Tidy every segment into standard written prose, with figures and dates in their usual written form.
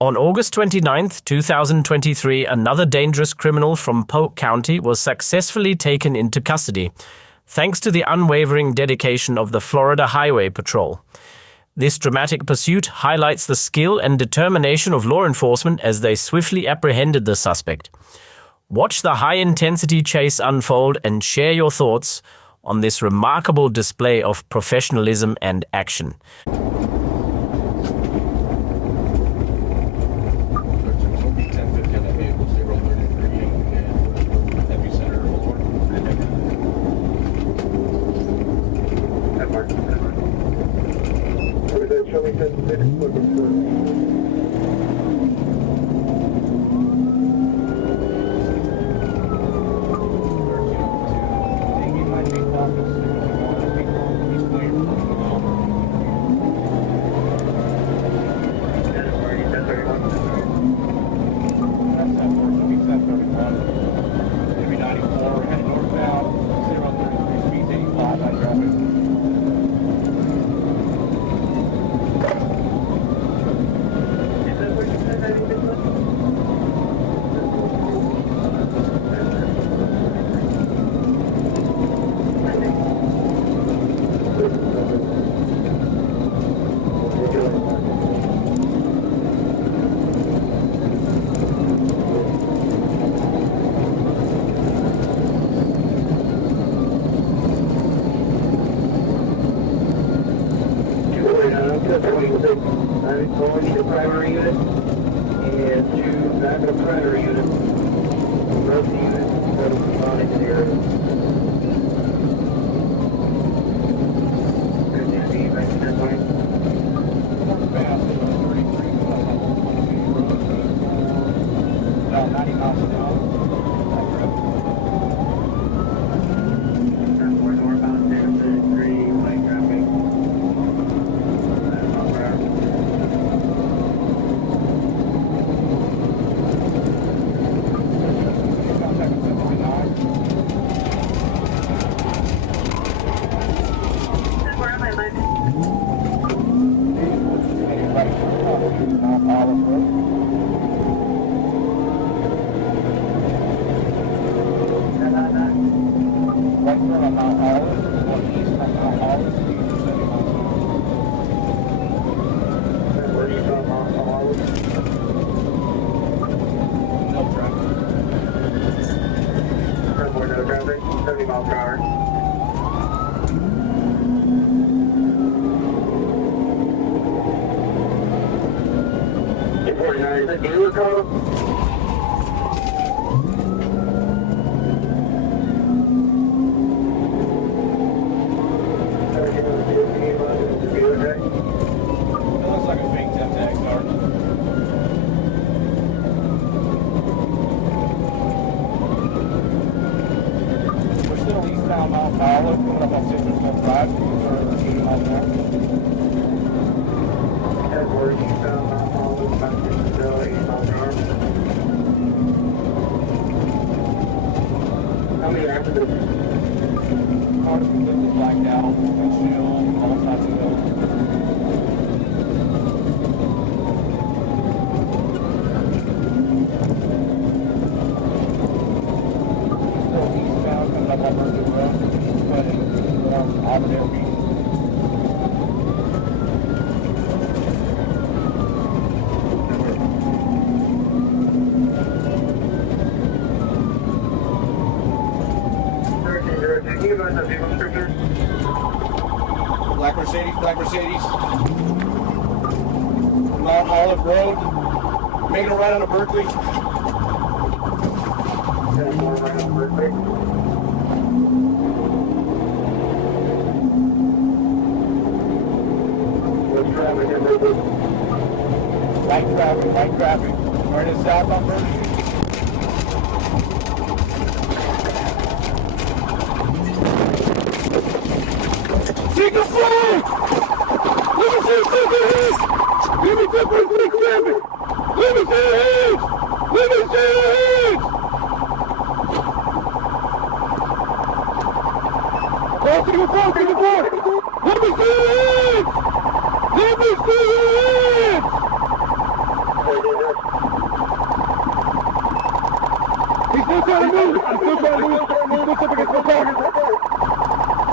On August 29, 2023, another dangerous criminal from Polk County was successfully taken into custody, thanks to the unwavering dedication of the Florida Highway Patrol. This dramatic pursuit highlights the skill and determination of law enforcement as they swiftly apprehended the suspect. Watch the high-intensity chase unfold and share your thoughts on this remarkable display of professionalism and action. Primary unit and 2 backup primary unit. Both the units that will be on in the area. About 90 miles an hour. Northbound 3 light traffic. No traffic, 70 miles per hour. Is that dealer code? It looks like a fake 10 tag car. We're still eastbound Mount Olive, coming up on Citrusville Drive, for 80 miles an hour. Edward, eastbound Mount Olive, about 80 miles an hour. How many after this? Cars completely blacked out, windshield, all types of those. Black Mercedes. Mount Olive Road. Making a right on a Berkeley. Right on Berkeley. What's traffic in Berkeley? Light traffic. Turning south on Berkeley. Take a flag! Let me see it! Let me see it! Let me see it! Let me see it! Oh, to the floor! Let me see it! Let me see it! He's still trying to move. He's still trying to move. He's still up against my target.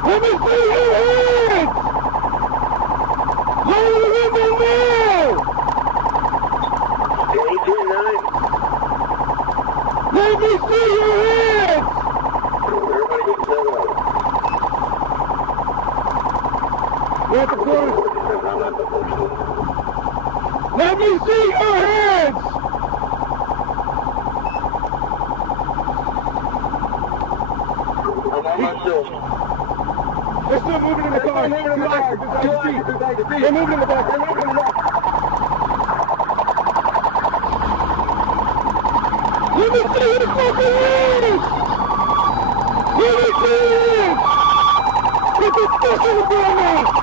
Let me see your hands! Lower the window now! Let me see your hands! We're at the corner. Let me see your hands! I'm on myself. They're still moving in the car. They're moving in the back. They're moving in the back. They're moving in the back. Let me see the fucking hands! Let me see it! Get the fuck in the ground now!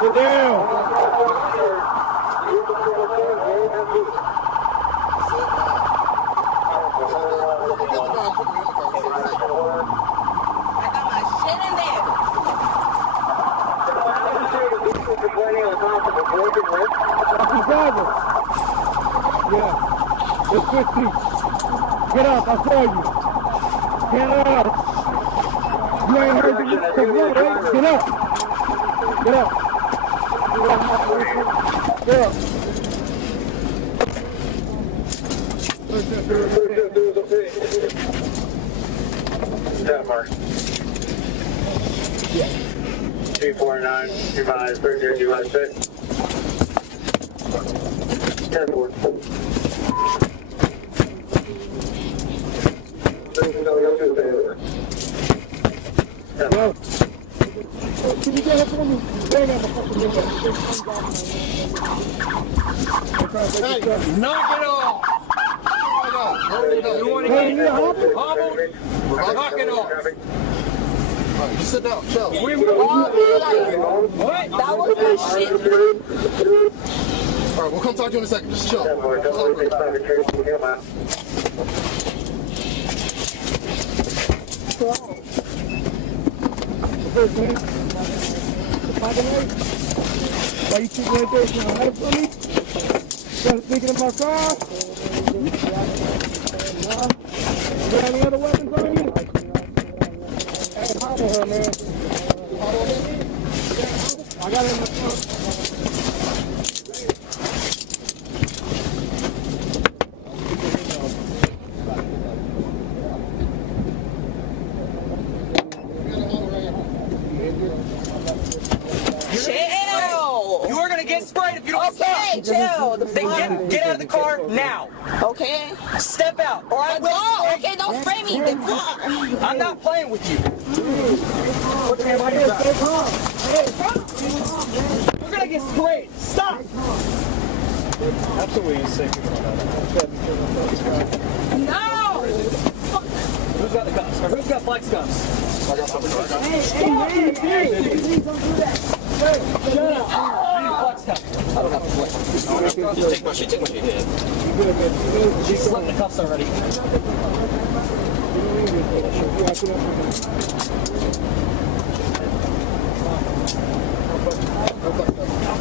Sit down. Yeah. Let's switch seats. Get up, I saw you. Get up. You ain't heard the take right? Get up. Get up. Get up. Step mark. Yeah. 249, you mind, 30, 10 4. Go. Can you get up for me? Bang on the fucking window. Hey, knock it off! You want to Hey, get you hobble? Knock it off! Alright, just sit down, chill. We That was my shit. Alright, we'll come talk to you in a second. Just chill. Why you sitting right there? You know, help for me? You got thinking of my car? You got any other weapons on you? Hey, hobble her, man. I got it in my car. Chill. You are gonna get sprayed if you don't Okay, chill. The Then get out of the car now. Okay. Step out, or I will. Oh, okay, don't spray me. I'm not playing with you. We're gonna get sprayed. Stop. That's the way you say it. No. Who's got the cuffs? Or who's got flex cuffs? Hey, please don't do that. Shut up. Flex cuffs. I don't have to flex. Just take my shit, take my shit. Yeah. She's slipped the cuffs already.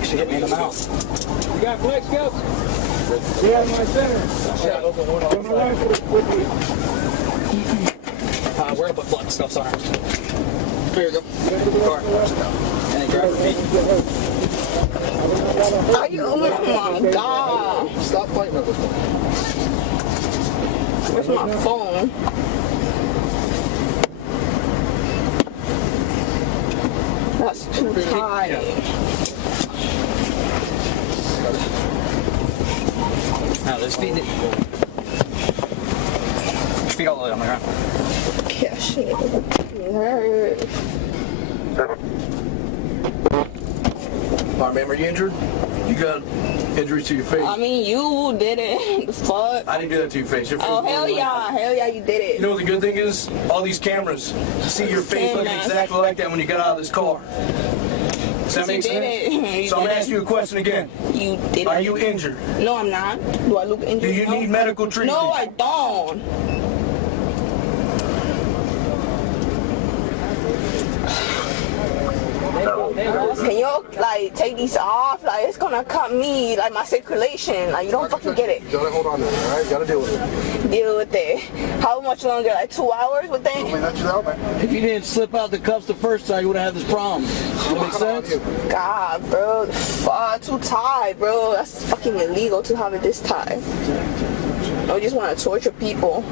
She hit me in the mouth. You got flex cuffs? Yeah, my center. We're gonna put flex cuffs on her. Here you go. Car. And then grab her feet. Are you? Oh my god. Stop fighting at this point. Where's my phone? That's too tight. Now let's feed it. Feet all the way on the ground. Yeah, shit. It hurts. Alright, man, are you injured? You got injuries to your face. I mean, you did it. The fuck? I didn't do that to your face. Your face Oh, was hell really yeah. Hell yeah, you did it. You know what the good thing is? All these cameras see your face looking exactly like that when you got out of this car. Does that make sense? So I'm gonna ask you a question again. You did it. Are you injured? No, I'm not. Do I look injured? Do you No. need medical treatment? No, I don't. Can you like take these off? Like it's gonna cut me, like my circulation. Like you don't fucking get it. You gotta hold on to it, alright? You gotta deal with it. Deal with it. How much longer? Like 2 hours with I mean, that? that's you out, man. If you didn't slip out the cuffs the first time, you would have had this problem. That makes sense? God, bro, fuck, too tight, bro. That's fucking illegal to have it this tight. I just want to torture people.